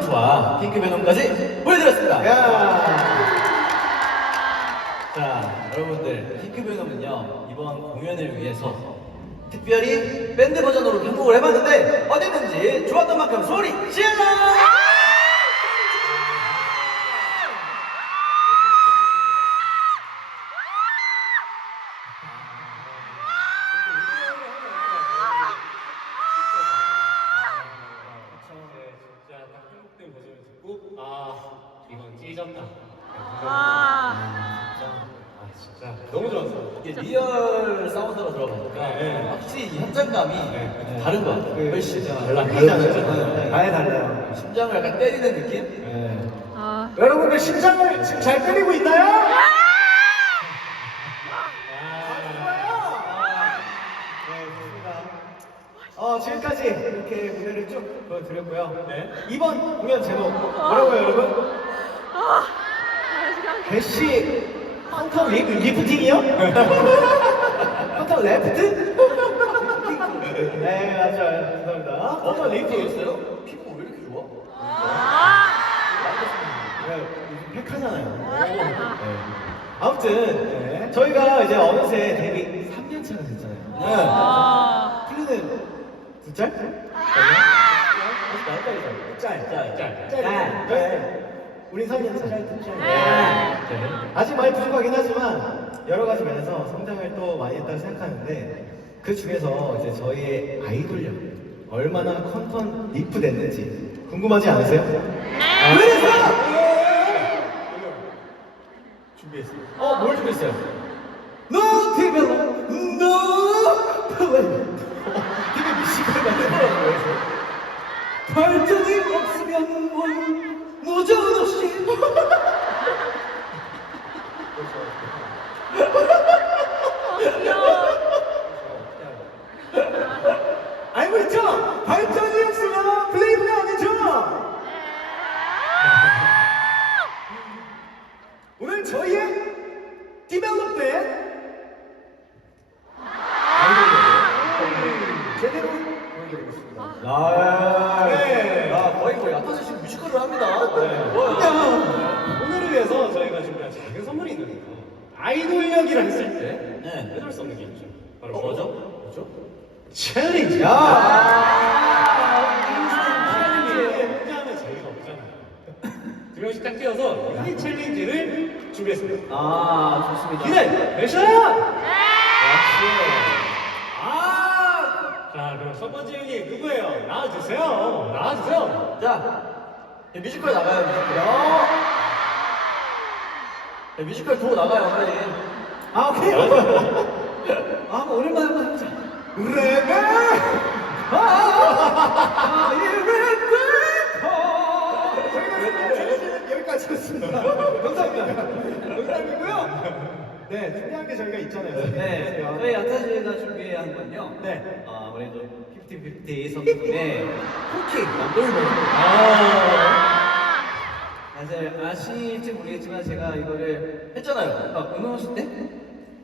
노트와 핑크 베놈까지 보여드렸습니다. 자, 여러분들 핑크 베놈은요 이번 공연을 위해서 특별히 밴드 버전으로 편곡을 해봤는데 어땠는지 좋았던 만큼 소리 질러! 같아요. 훨씬 달라, 달라요. 다르죠. 아예 달라요. 심장을 약간 때리는 느낌? 네. 아, 여러분들 심장을 지금 잘 때리고 있나요? 네, 좋습니다. 어, 지금까지 이렇게 무대를 쭉 보여드렸고요. 네. 이번 공연 제목 뭐라고요, 여러분? 아. 대시 헌터 리, 리프팅이요? 헌터 레프트? 네, 맞아요. 죄송합니다. 헌터 리프트였어요? 피부 왜 이렇게 좋아? 네, 요즘 팩하잖아요. 네. 아무튼 네. 저희가 이제 어느새 데뷔 3년 차가 됐잖아요. 네. 아, 플리는 두 짤? 짤. 짤, 짤. 짤. 네. 우린 3년 차. 짤, 두 짤. 네. 아직 많이 부족하긴 하지만 여러 가지 면에서 성장을 또 많이 했다고 생각하는데 그 중에서 이제 저희의 아이돌력 얼마나 컨턴 리프됐는지 궁금하지 않으세요? 그래서 준비했어요. 어, 뭘 준비했어요? No develop, no plan. 되게 미식을 만들어라고 해서 발전이 없으면 뭘 무전 없이 알고 있죠? 발전이 없으면 플레이브가 아니죠? 오늘 저희의 디벨롭된 제대로 보여드리겠습니다. 아, 네. 아, 거의 거의 아타시 지금 뮤지컬을 합니다. 네. 그냥 오늘을 위해서 저희가 준비한 작은 선물이 있는데요. 아이돌력이라 했을 때 네. 빼놓을 수 없는 게 있죠. 바로 어, 뭐죠? 뭐죠? 챌린지. 야. 챌린지에 혼자하면 재미가 없잖아요. 두 명씩 딱 뛰어서 미니 챌린지를 준비했습니다. 아, 좋습니다. 기대 되셔요! 아! 자, 그럼 첫 번째 형님 누구예요? 나와주세요. 나와주세요. 자, 네, 뮤지컬 나가요, 뮤지컬. 네, 뮤지컬 보고 나가요, 빨리. 아 오케이. 아 오랜만에 한번 해보자. 레벨. 아 저희가 여기까지였습니다. 감사합니다. 농담이고요. 네 준비한 게 저희가 있잖아요. 네, 저희 아타시가 준비한 건요. 네. 아, 아무래도 50-50 선수의 남돌고. 아. 사실 아실지 모르겠지만 제가 이거를 했잖아요. 아, 은호 씨 때?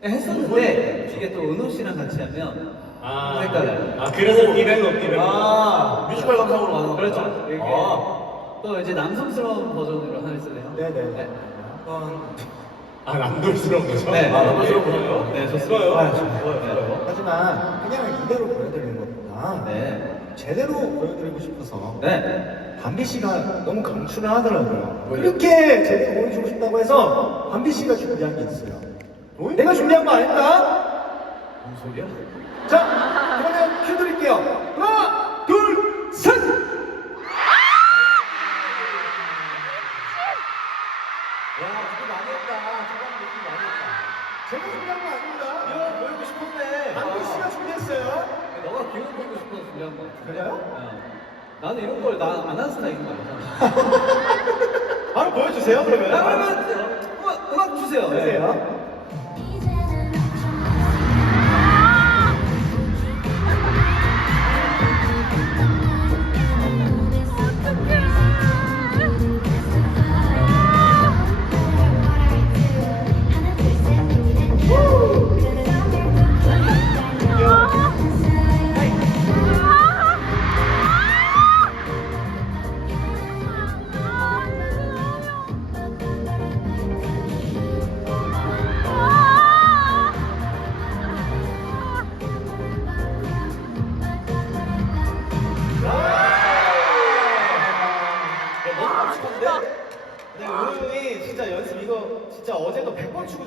네, 했었는데 이게 또 은호 씨랑 같이 하면 아, 헷갈려요. 아 그래서 디벨롭 디벨롭. 아, 뮤지컬 감성으로 가는 거 그렇죠. 이게 아. 또 이제 남성스러운 버전으로 하나 있어요. 네네. 아 남돌스러운 거죠? 네, 아, 남성스러운 네. 버전이요. 네, 좋습니다. 아, 좋아요, 좋아요. 하지만 그냥 이대로 보여드리는 것보다 네. 제대로 보여드리고 싶어서 네. 밤비 씨가 너무 강추를 하더라고요. 왜요? 이렇게 제대로 보여주고 싶다고 해서 밤비 씨가 준비한 게 있어요. 내가 준비한 거 아닙니다. 무슨 소리야? 자, 그러면 큐 드릴게요. 하나, 준비했어요. 너가 기분 보이고 싶어서 준비한 거 같아. 그래요? 야, 나는 이런 걸 나 안 하는 스타일인 거 아니야? 바로 보여주세요, 그러면. 야, 그러면 음악, 음악 주세요. 네. 주세요.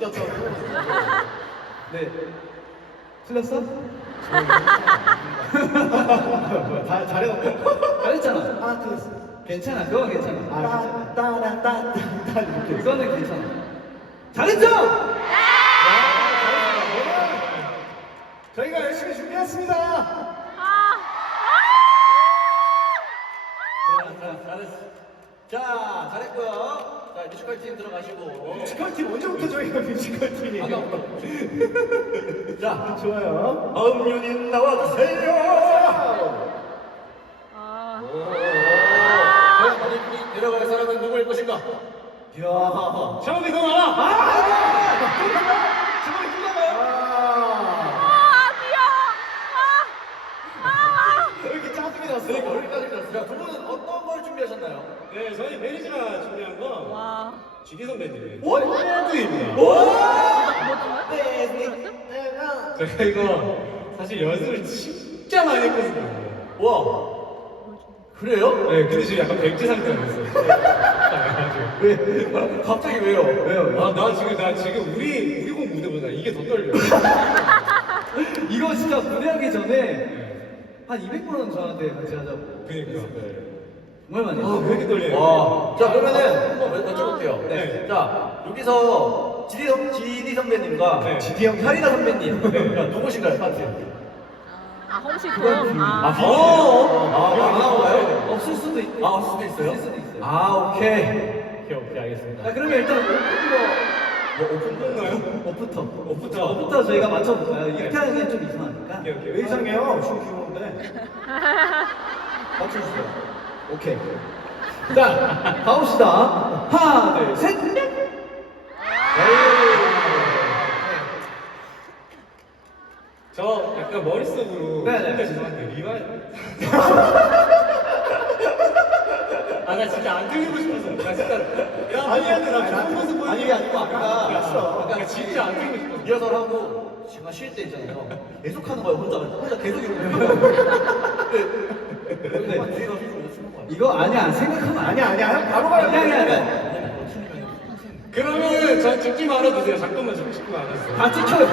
100번 추고 잤다고. 네. 틀렸어? 다 잘해놓고. 잘했잖아. 아, 틀렸어. 괜찮아. 그건 괜찮아. 아, 따라따따따 이렇게. 이거는 괜찮아. 잘했죠? 저희가 열심히 준비했습니다. 아. 잘했어. 자, 잘했고요. 자, 뮤지컬 팀 들어가시고. 뮤지컬 팀 언제부터 저희가 뮤지컬 팀이에요? 자, 좋아요. 다음 유닛 나와주세요. 아. 과연 내려갈 사람은 누구일 것인가? 이야. 샤오미 너 나와! 주먹이 굴러가요. 아. 아, 귀여워. 아. 왜 이렇게 짜증이 났어? 그러니까 여기까지 갔어요. 자, 두 분은 어떤 걸 준비하셨나요? 네, 저희 매니저가 준비한 건 와. GD 선배님. 오! 뽀드입니다. 제가 이거 사실 연습을 진짜 많이 했거든요. 와. 그래요? 네, 근데 지금 약간 백지 상태가 됐어요. 왜? 갑자기 왜요? 왜요? 아, 나 지금, 나 지금 우리, 우리 공 무대보다 이게 더 떨려요. 이거 진짜 무대하기 전에 네. 한 200번은 저한테 같이 하자고. 그니까. 정말 많이 아, 했어. 왜 이렇게 떨려요? 와. 자, 그러면은 한번 여쭤볼게요. 네. 자, 여기서 지디, 선- 지디 선배님과 네. 지디 형, 카리나 선배님. 자, 누구신가요, 파트? 아, 홍식구. 아. 아, 아, 이거 안 나오나요? 없을 수도 있고. 아, 없을 수도 있어요? 없을 수도 있어요. 아, 오케이. 오케이, 오케이, 알겠습니다. 자, 그러면 일단 오픈거 뭐, 오픈 뭔가요? 옷부터. 옷부터. 옷부터 저희가 맞춰볼까요? 이렇게 하는 게 좀 이상하니까. 오케이, 오케이. 왜 이상해요? 춤 귀여운데. 맞춰주세요. 오케이. 자, 가봅시다. 하나, 둘, 셋. 저 약간 머릿속으로 네, 네. 진짜 죄송한데 리발 아 나 진짜 안 들리고 싶어서 나 진짜 야 아니, 아니, 나 좋은 모습 보여주고 아니, 이게 아니고 아까, 알았어. 아까 진짜 안 들리고 싶어서 리허설 하고 제가 쉴 때 있잖아요. 계속 하는 거예요, 혼자. 혼자 계속 이러고. 근데 거예요. 이거 아니야. 생각하면 아니야, 아니야. 형 바로 가야 아니야, 아니야, 돼. 아니야. 그러면은 저 찍기 말아주세요 잠깐만 저 찍기 말아주세요 다 찍혀요.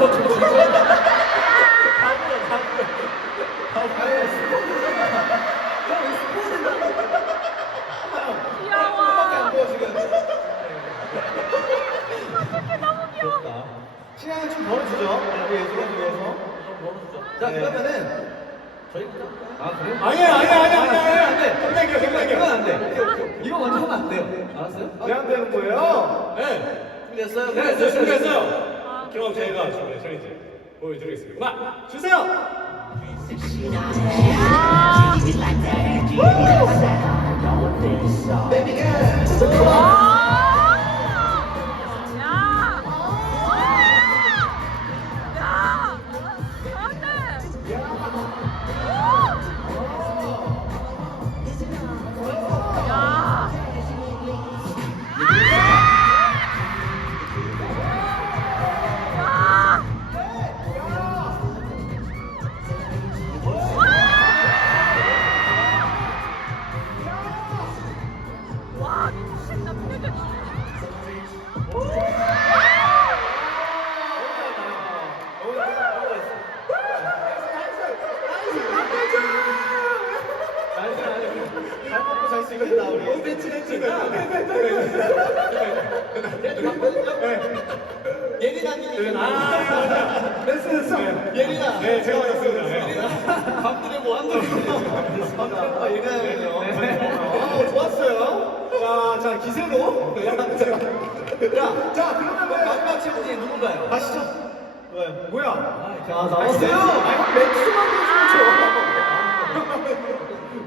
귀여워. 시간을 좀 벌어주죠. 우리 예술을 위해서. 자, 네. 그러면은 저희부터 아, 그래? 아니야 아니야 아니야 아니야 아니야 안 돼. 생각해요 이건 생각해요 안 돼. 이거 먼저 하면 안 돼요. 알았어요? 왜안 되는 거예요? 네 준비됐어요? 네, 저 준비했어요 그럼 저희가 준비 챌린지 보여드리겠습니다 음악 주세요 야. 예린아 님이 아 됐어, 됐어. 예린아 네, 제가 맞았습니다 네. 밤들의 뭐 한들 아, 예린아군요. 아, 좋았어요. 자, 자, 기세로. 자, 자, 그러면 마지막 챌린지 누군가요? 가시죠. 뭐야? 뭐야? 자, 나왔어요. 나왔어요. 아, 멘트만 해주면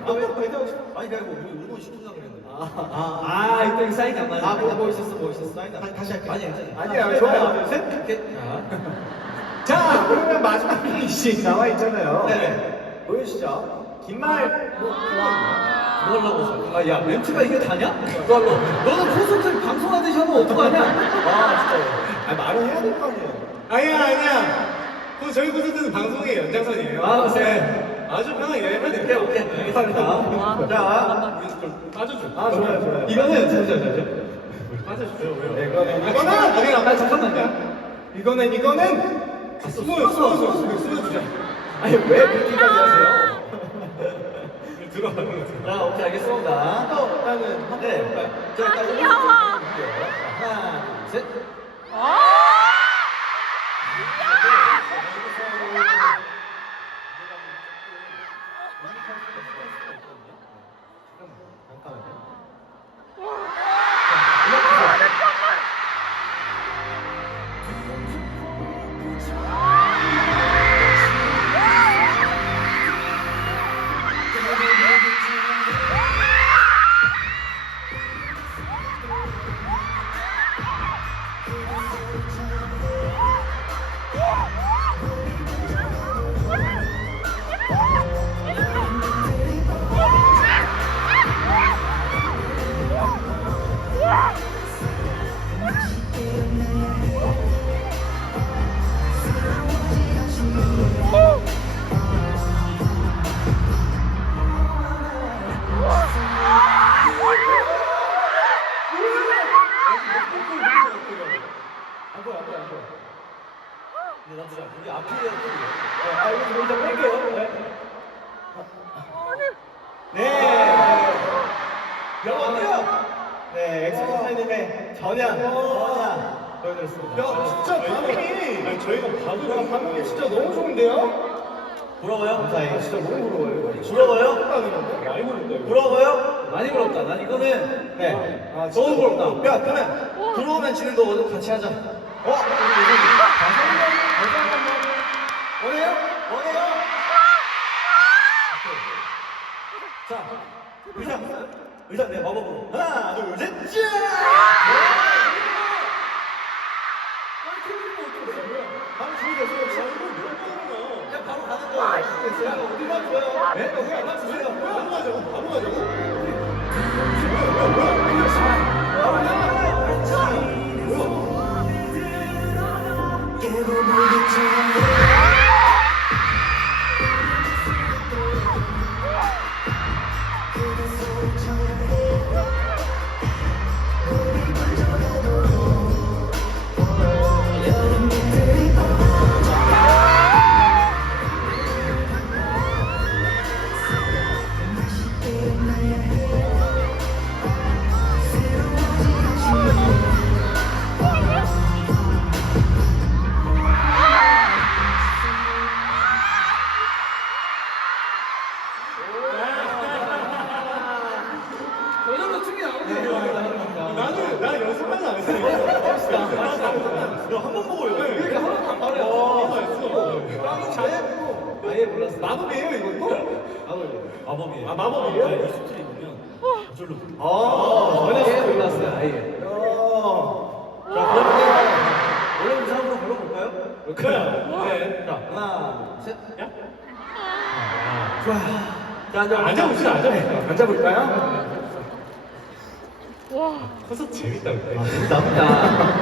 아, 왜, 왜 하고 싶어? 아니 내가 뭐 응원 시킨다 그랬는데 아, 아, 이때 사인 안 맞아. 아, 뭐, 뭐 있었어, 뭐 있었어. 다시, 다시 할게. 아니, 괜찮아. 아니야, 좋아요. 셋. 이렇게 자, 그러면 마지막 미니씩 나와 있잖아요. 네. 보여주시죠. 긴말 뭐. 그거 하려고 했어요 아, 야, 멘트가 이게 다냐? 하려고 너는 콘서트를 방송하듯이 하면 어떡하냐? 아 진짜요 아, 말은 해야 될 거 아니에요. 아니야 아니야 그 저희 콘서트는 방송의 연장선이에요 아, 네. 아주 편하게 오케이 오케이 알겠습니다 감사합니다. 자 아주 좋 아, 좋아요, 좋아요. 이거는, 잠시만요. 빠져주세요. 왜요? 네, 그러면 이거는 아니 나 잠깐만요. 이거는 이거는 아, 숨어요, 숨어, 숨어, 숨어, 숨어 주자. 아니 왜 그렇게까지 하세요? 들어가는 거. 자, 오케이, 알겠습니다. 또 일단은 한번 네. 자, 일단 아, 귀여워. 하나, 둘, 셋. 아! 잠깐만요. 너무 부럽다. 야, 그러면 들어오면 지는 거거든. 같이 하자. 어? 원해요? 원해요? 자, 의상, 의상 내 마법으로 하나, 둘, 셋, 짜! 바로 준비됐어요. 그냥 바로 가는 거예요. 됐어요. 어디가 좋아요? 네? 그냥 막 주세요. 바로 가자고, 바로 가자고. 저 볼까요? 와. 커서 재밌다, 근데. 아, 재밌다.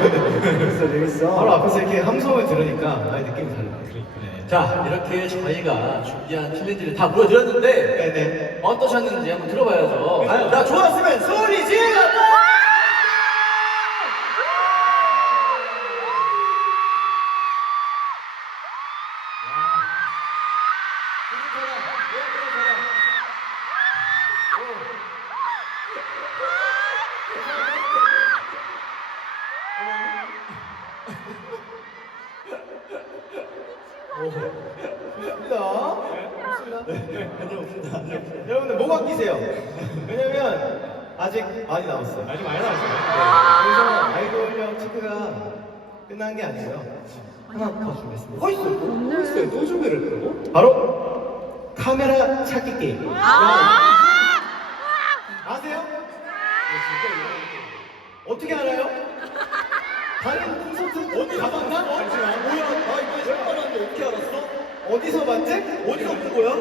재밌어, 재밌어. 바로 앞에서 이렇게 함성을 들으니까 아예 느낌이 달라요. 자, 이렇게 저희가 준비한 챌린지를 다 보여드렸는데 네네. 어떠셨는지 한번 들어봐야죠. 나 좋았으면 소리 질러! 아직 많이 남았어요. 아직 많이 나왔어요. 그래서 아이돌력 체크가 끝난 게 아니고요. 하나 더 준비했습니다. 또 있어요? 또 준비를 했다고? 바로 카메라 찾기 게임. 아! 아세요? 어떻게 알아요? 다른 콘서트 어디 가봤나? 어? 뭐야? 나 이번에 처음 봤는데 어떻게 알았어? 어디서 봤지? 어디서 본 거야?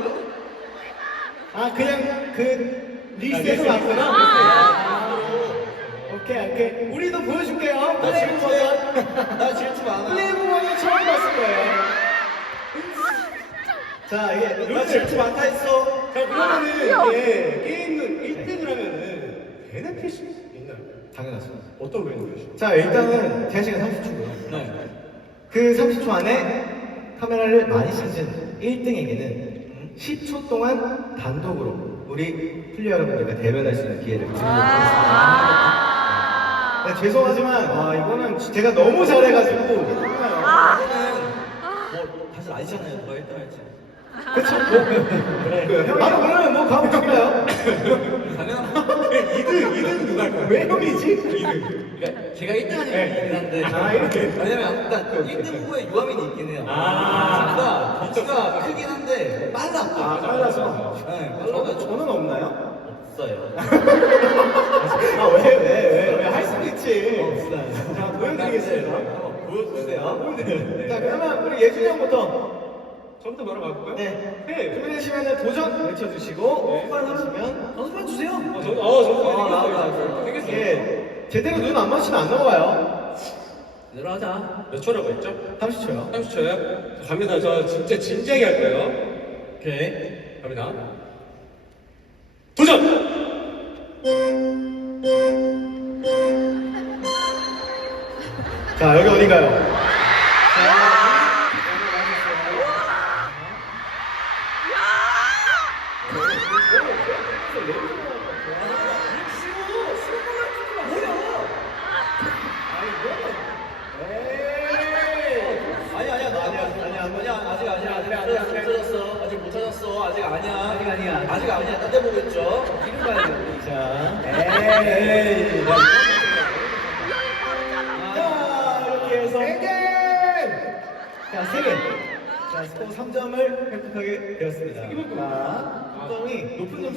아 그냥 그 릴스에서 봤구나. 아! 오케이 오케이. 우리도 보여줄게요. 나 질투 안나 질투 많아. 플레이보이 처음 봤을 거예요. 자 이게 나 질투 많다 했어. 자, 그러면은 이게 게임을 1등을 하면은 베네핏이 있나요? 당연하죠. 어떤 고양이죠? 자, 일단은 제한 시간 30초고요. 네. 그 30초 안에 카메라를 많이 찾은 1등에게는 10초 동안 단독으로 우리 플리 여러분들과 대면할 수 있는 기회를 드리도록 하겠습니다. 네, 죄송하지만 와 이거는 제가 너무 잘해가지고 괜찮아요. 뭐 다들 아시잖아요. 누가 1등 할지. 그쵸? 그래. 바로 그러면 뭐 가볼까요? 당연한 2등, 2등 누가 할 거야? 왜 형이지? 그러니까 제가 1등 하는 게 있긴 한데 아, 이렇게? 왜냐면 일단 1등 후에 유아민이 있긴 해요 아. 덩치가 크긴 한데 빨라 아, 빨라서? 네 빨라가지고 저는 없나요? 없어요 아, 왜, 왜, 왜? 할 수도 있지. 없어요 자, 보여드리겠습니다. 한번 보여주세요 자, 그러면 우리 예준이 형부터. 저부터 바로 가볼까요? 네. 네. 준비되시면 도전 외쳐주시고, 출발하시면. 연습해 주세요 어, 저, 어, 저도 아, 나도, 생겼어요. 나도. 생겼어요. 예. 제대로 눈 안 맞추면 안 넘어가요. 제대로 하자 몇 초라고 했죠? 30초요. 30초요? 갑니다. 저 진짜 진지하게 할 거예요. 오케이 갑니다. 도전! 자, 여기 어딘가요?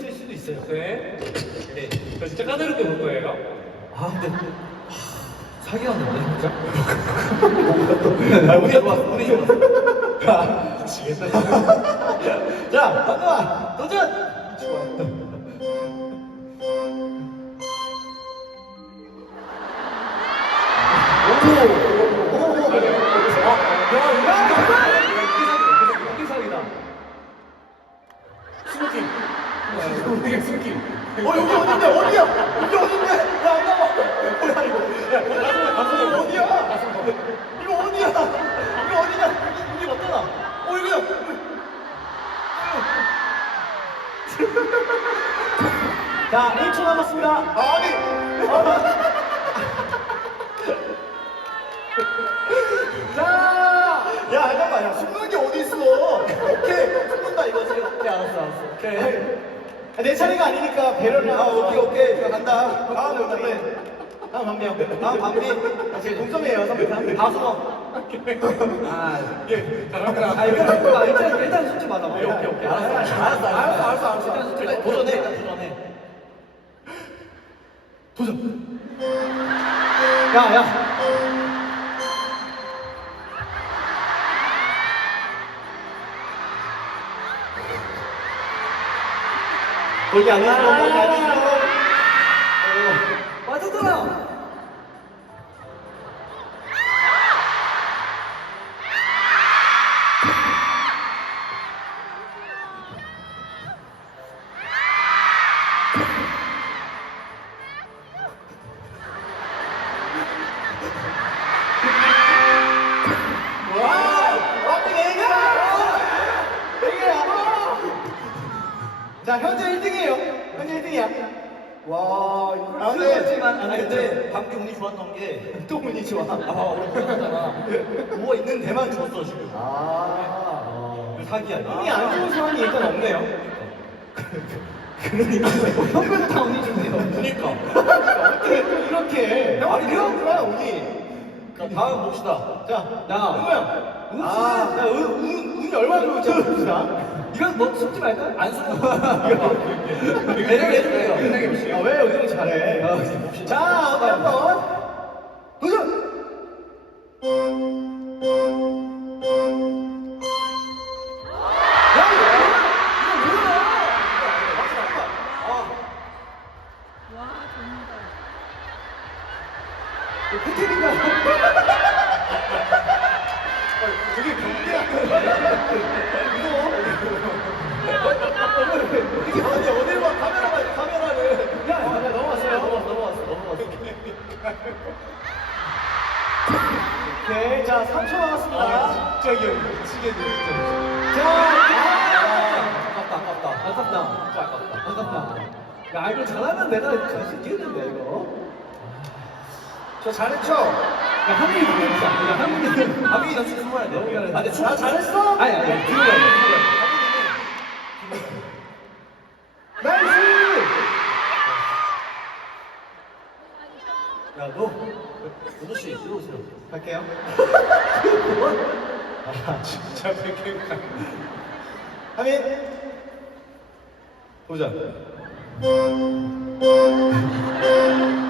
3점이 높은 점수일 수도 있어요. 네. 저 진짜 까다롭게 볼 거예요. 아 근데 사기였는데 진짜 아, 운이 좋았어 운이 좋았어 자, 미치겠다. 자, 반가워! 도전! 이게 아, 지금 동점이에요, 3대3. 다수어. 아, 예, 잘한다. 아 일단 아, 일단 일단 솔직히 맞아 오케이 오케이, 오케이. 알았어 알았어 알았어 알았어, 알았어. 일단 솔직히 맞아. 도전해 일단 도전해 야, 야. 거기 안 있어, 거기 안 있어. 맞았잖아 자, 현재 1등이에요. 현재 1등이야. 와, 이거 아 근데 아니 근데 밤비 운이 좋았던 게 또 운이 좋아. 아, 우리 보였잖아. 누워 있는 데만 줬어 지금. 아. 이거 사기야. 운이 안 좋은 상황이 일단 없네요. 형들도 다 운이 좋네요. 그니까. 어떻게 또 이렇게. 아니, 형이 이런구나, 운이. 자, 다음 봅시다. 자, 야, 형. 운 아, 야, 운, 운, 운이 얼마나 좋을지 한번 봅시다. 이건 뭐 숨지 말까? 안 숨어. 배려를 해줄게요. 아, 왜 은우 잘해? 자, 어디 한번. 도전! 하민이 너 진짜 숨어야 돼. 너무. 아, 근데 나 잘했어? 아니, 아니, 뒤로 가야 돼. 나이스! 야, 너. 은호 씨, 들어오세요. 갈게요. 진짜 백행가. 하민! 보자.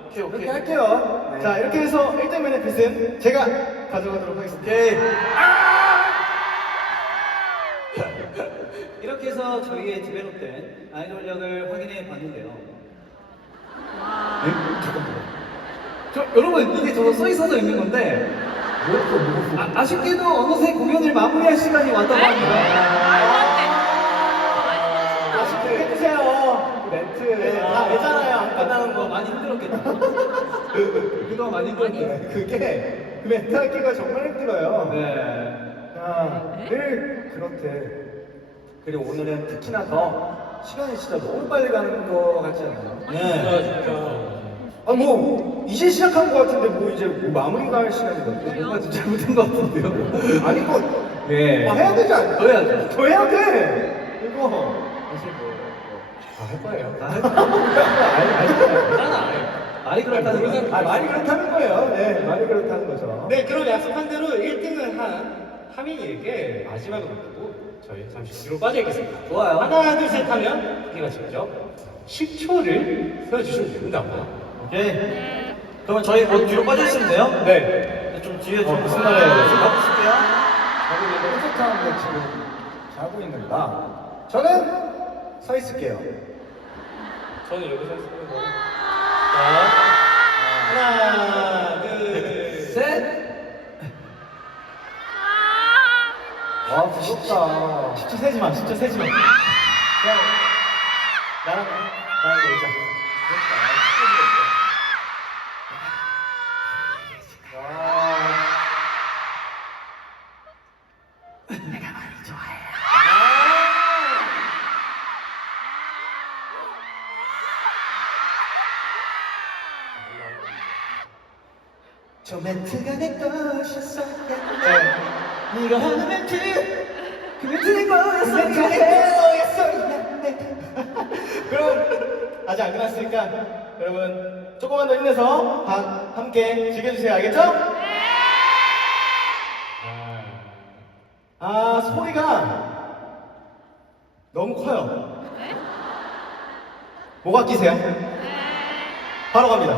오케이 오케이. 이렇게 할게요. 자, 이렇게 해서 1등 베네핏은 제가 가져가도록 하겠습니다. 오케이. 이렇게 해서 저희의 디벨롭된 아이돌력을 확인해 봤는데요. 저, 여러분, 이게 저거 써 있어서 있는 건데, 아, 아쉽게도 어느새 공연을 마무리할 시간이 왔다고 합니다. 아쉽게 해주세요. 멘트. 네, 다끝 나는 거 거. 많이 힘들었겠다. 그동안 많이 힘들었네. 그게 그 멘트 하기가 정말 힘들어요. 네. 야, 늘 그렇대. 그리고 오늘은 특히나 더 시간이 진짜 너무 빨리 가는 거 같지 않아요? 진짜, 진짜. 아, 뭐, 이제 시작한 거 같은데, 뭐, 이제 뭐 마무리가 할 시간이거든요. 뭔가 좀 잘못한 것 같은데요. 아니, 뭐, 예. 아, 해야 되지 않나? 더 해야죠. 더 해야 돼! 이거. 사실 뭐, 다 할 거예요. 다 할- 괜찮아. 말이 그렇다는 거죠. 아, 말이 그렇다는 거예요. 네, 말이 그렇다는 거죠. 네, 그럼 약속한 대로 1등을 한 하민이에게 마지막으로 맡기고 저희 잠시 뒤로 빠져 있겠습니다. 좋아요. 하나, 둘, 셋 하면 우리가 직접 10초를 세워주시면 됩니다. 오케이. 그러면 저희 뭐 뒤로 빠져 있으면 돼요? 네. 좀 뒤에 좀 어, 무슨 말 해야 되지? 가보실게요. 저도 이거 콘서트 하는데 지금 자고 있는다. 저는 서 있을게요. 저는 여기서 있습니다. 자, 하나, 둘, 셋. 와, 부럽다. 10초 세지 마, 10초 세지 마. 그냥 나랑, 나랑 놀자. 저 멘트가 내 것이었어. 네. 네가 하는 멘트. 그 멘트 내 거였어. 멘트 내 거였어. 그럼 아직 안 끝났으니까 여러분 조금만 더 힘내서 다 함께 즐겨주세요. 알겠죠? 아 소리가 너무 커요. 뭐가 끼세요? 바로 갑니다.